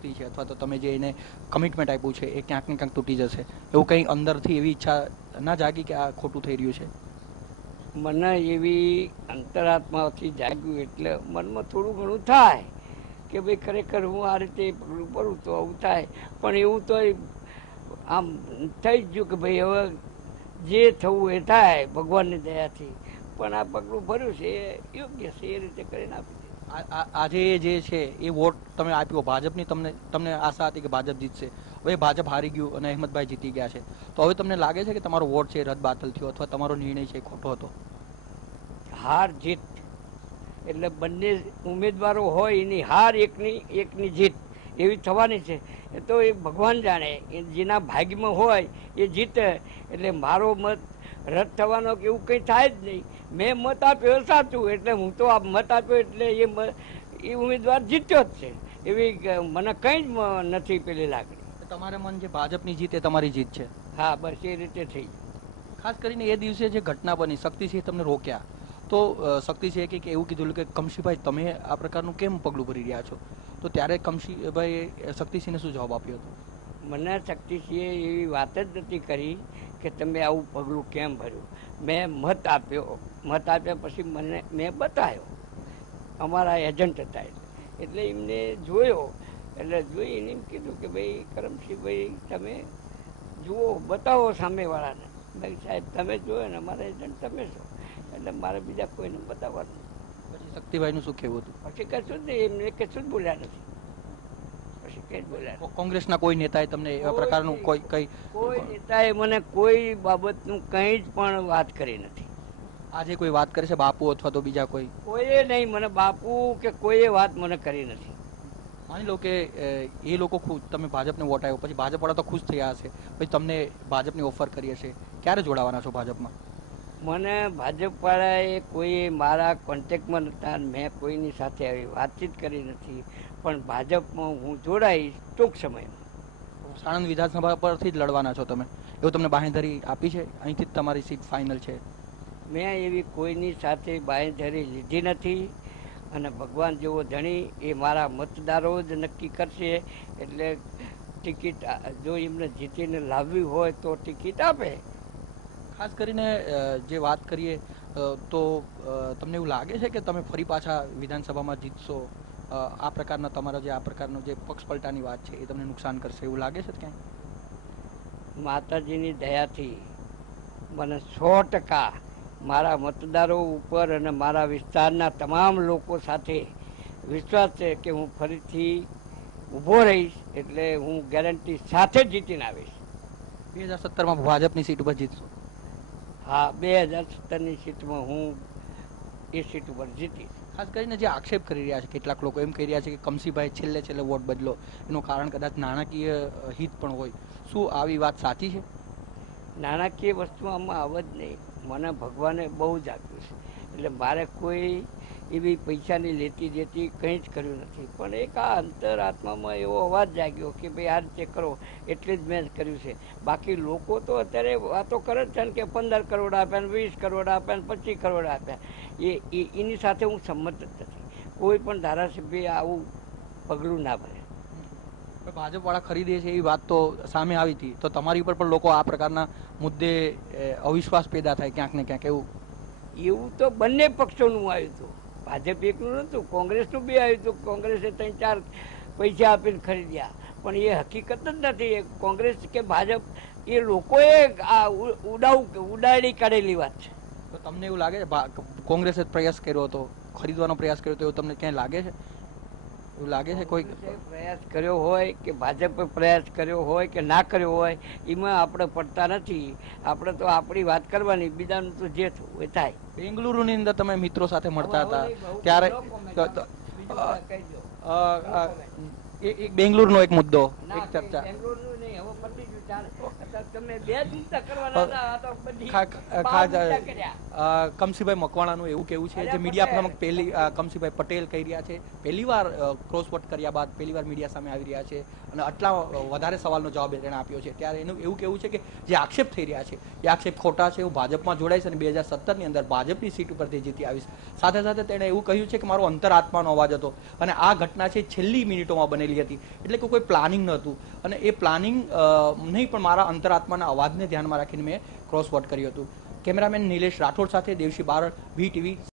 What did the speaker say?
શક્તિ છે અથવા તો તમે જે એને કમિટમેન્ટ આપ્યું છે એ ક્યાંક ને ક્યાંક તૂટી જશે, એવું કંઈ અંદરથી એવી ઈચ્છા ના જાગી કે આ ખોટું થઈ રહ્યું છે? મને એવી અંતરાત્માથી જાગ્યું એટલે મનમાં થોડું ઘણું થાય કે ભાઈ ખરેખર હું આ રીતે પગલું ભરું તો આવું થાય. પણ એવું તો આમ થઈ જ ગયું કે ભાઈ હવે જે થવું એ થાય ભગવાનની દયાથી. પણ આ પગલું ભર્યું છે એ યોગ્ય છે, એ રીતે કરીને આપી દીધું. આજે જે છે એ વોટ તમે આપ્યો ભાજપની, તમને આશા હતી કે ભાજપ જીતશે, હવે ભાજપ હારી ગયું અને અહેમદભાઈ જીતી ગયા છે, તો હવે તમને લાગે છે કે તમારો વોટ છે રદ બાતલ થયો અથવા તમારો નિર્ણય છે ખોટો હતો? હાર જીત એટલે બંને ઉમેદવારો હોય એની હાર એકની જીત એવી થવાની છે. એ તો એ ભગવાન જાણે, એ જેના ભાગ્યમાં હોય એ જીતે. એટલે મારો મત રદ થવાનો કે એવું કંઈ થાય જ નહીં. મેં મત આપ્યો સાચું, એટલે હું તો આ મત આપ્યો એટલે એ ઉમેદવાર જીત્યો જ છે. એવી મને કંઈ જ નથી પેલી લાગણી. તમારે મન જે ભાજપની જીત એ તમારી જીત છે? હા, બસ એ રીતે થઈ. ખાસ કરીને એ દિવસે જે ઘટના બની, શક્તિસિંહ તમને રોક્યા, તો શક્તિસિંહે કે એવું કીધું કે કમશીભાઈ તમે આ પ્રકારનું કેમ પગલું ભરી રહ્યા છો, તો ત્યારે કમશીભાઈ શક્તિસિંહને શું જવાબ આપ્યો હતો? મને શક્તિસિંહે એવી વાત જ નથી કરી કે તમે આવું પગલું કેમ ભર્યું. મેં મત આપ્યો, મત આપ્યા પછી મેં બતાવ્યો, અમારા એજન્ટ હતા એટલે એમને જોયો. એટલે જોઈને એમ કીધું કે ભાઈ કરમસિંહભાઈ તમે જુઓ, બતાવો સામેવાળાને. ભાઈ સાહેબ તમે જોયો ને, અમારા એજન્ટ તમે છો, એટલે મારે બીજા કોઈને બતાવવાનું. પછી શક્તિભાઈનું શું કહેવું હતું? પછી કશું જ નહીં, એમને કશું જ બોલ્યા નથી. પછી કંઈ જ બોલ્યા નથી. કોંગ્રેસના કોઈ નેતાએ તમને એવા પ્રકારનું કોઈ નેતાએ મને કોઈ બાબતનું કંઈ જ પણ વાત કરી નથી. આજે કોઈ વાત કરે છે બાપુ અથવા તો બીજા કોઈએ નહીં, મને બાપુ કે કોઈએ વાત મને કરી નથી. માની લો કે એ લોકો તમે ભાજપને વોટ આવ્યો, પછી ભાજપવાળા તો ખુશ થયા હશે, પછી તમને ભાજપની ઓફર કરી હશે, ક્યારે જોડાવાના છો ભાજપમાં? મને ભાજપવાળાએ કોઈ મારા કોન્ટેક્ટમાં નહોતા, મેં કોઈની સાથે આવી વાતચીત કરી નથી. પણ ભાજપમાં હું જોડાઈશ ટૂંક સમયમાં. સાણંદ વિધાનસભા પરથી જ લડવાના છો તમે, એવું તમને બાંહેધરી આપી છે? અહીંથી જ તમારી સીટ ફાઇનલ છે? મેં એવી કોઈની સાથે બાંહેધરી લીધી નથી. અને ભગવાન જેવો ધણી એ મારા મતદારો જ નક્કી કરશે. એટલે ટિકિટ જો એમને જીતીને લાવવી હોય તો ટિકિટ આપે. ખાસ કરીને જે વાત કરીએ તો તમને એવું લાગે છે કે તમે ફરી પાછા વિધાનસભામાં જીતશો? આ પ્રકારના તમારા જે આ પ્રકારનો જે પક્ષ પલટાની વાત છે એ તમને નુકસાન કરશે એવું લાગે છે ક્યાંય? માતાજીની દયાથી મને 100% મારા મતદારો ઉપર અને મારા વિસ્તારના તમામ લોકો સાથે વિશ્વાસ છે કે હું ફરીથી ઊભો રહીશ. એટલે હું ગેરંટી સાથે જીતીને આવીશ. 2017માં ભાજપની સીટ ઉપર જીતશો? હા, 2017ની સીટમાં હું એ સીટ ઉપર જીતીશ. ખાસ કરીને જે આક્ષેપ કરી રહ્યા છે કેટલાક લોકો, એમ કહી રહ્યા છે કે કમશીભાઈ છેલ્લે વોટ બદલો, એનું કારણ કદાચ નાણાકીય હિત પણ હોય. શું આવી વાત સાચી છે? નાણાકીય વસ્તુ આમાં આવે જ નહીં. મને ભગવાને બહુ જ આપ્યું છે, એટલે મારે કોઈ એવી પૈસાની લેતી દેતી કંઈ જ કર્યું નથી. પણ એક આ અંતરાત્મામાં એવો અવાજ જાગ્યો કે ભાઈ આ રીતે કરો, એટલે જ મેં કર્યું છે. બાકી લોકો તો અત્યારે વાતો કરે છે ને કે 15 કરોડ આપ્યા ને 20 કરોડ આપ્યા ને 25 કરોડ આપ્યા. એની સાથે હું સંમત જ નથી. કોઈ પણ ધારાસભ્ય આવું પગલું ના ભરે. ભાજપવાળા ખરીદે છે એવી વાત તો સામે આવી હતી, તો તમારી ઉપર પણ લોકો આ પ્રકારના મુદ્દે અવિશ્વાસ પેદા થાય ક્યાંક ને ક્યાંક, એવું તો બંને પક્ષોનું આવ્યું હતું. ભાજપ એકનું નહોતું, કોંગ્રેસનું બી આવ્યું હતું. કોંગ્રેસે 3-4 પૈસા આપીને ખરીદ્યા. પણ એ હકીકત જ નથી. કોંગ્રેસ કે ભાજપ એ લોકોએ આ ઉડાડી કાઢેલી વાત છે. તો તમને એવું લાગે છે કોંગ્રેસે પ્રયાસ કર્યો હતો, ખરીદવાનો પ્રયાસ કર્યો હતો, એવું તમને ક્યાંય લાગે છે? એવું લાગે છે કોઈ પ્રયાસ કર્યો હોય કે ભાજપે પ્રયાસ કર્યો હોય કે ના કર્યો હોય, એમાં આપણે પડતા નથી. આપણે તો આપણી વાત કરવાની, બીજાનું તો જે થવું એ થાય. બેંગલુરુની અંદર તમે મિત્રો સાથે મળતા હતા ત્યારે એક બેંગલુરુનો એક મુદ્દો એક ચર્ચા બેંગ્લોરનું નહીં, હવે પતી ગયું ચાલે. અત્યારે તમે 2 ચિંતા કરવાના હતા, આ તો બધી ખાસ ચિંતા કર્યા. કમસીભાઈ મકવાણાનું એવું કેવું છે જે મીડિયા પ્રમુખ કમસીભાઈ પટેલ કહી રહ્યા છે, પહેલીવાર ક્રોસવોટ કર્યા બાદ પહેલીવાર મીડિયા સામે આવી રહ્યા છે અને આટલા વધારે સવાલનો જવાબ તેણે આપ્યો છે, ત્યારે એનું એવું કેવું છે કે જે આક્ષેપ થઈ રહ્યા છે એ આક્ષેપ ખોટા છે. હું ભાજપમાં જોડાઈશ અને 2017ની અંદર ભાજપની સીટ ઉપરથી જીતી આવીશ. સાથે સાથે તેણે એવું કહ્યું છે કે મારો અંતરાત્માનો અવાજ હતો અને આ ઘટના છે છેલ્લી મિનિટોમાં બનેલી હતી, એટલે કે કોઈ પ્લાનિંગ નહોતું અને એ પ્લાનિંગ નહીં પણ મારા અંતરાત્માના અવાજને ધ્યાનમાં રાખીને મેં ક્રોસ વોટ કર્યું હતું. કેમેરામેન નિલેશ રાઠોડ સાથે દેવશી બારડ, વી ટીવી.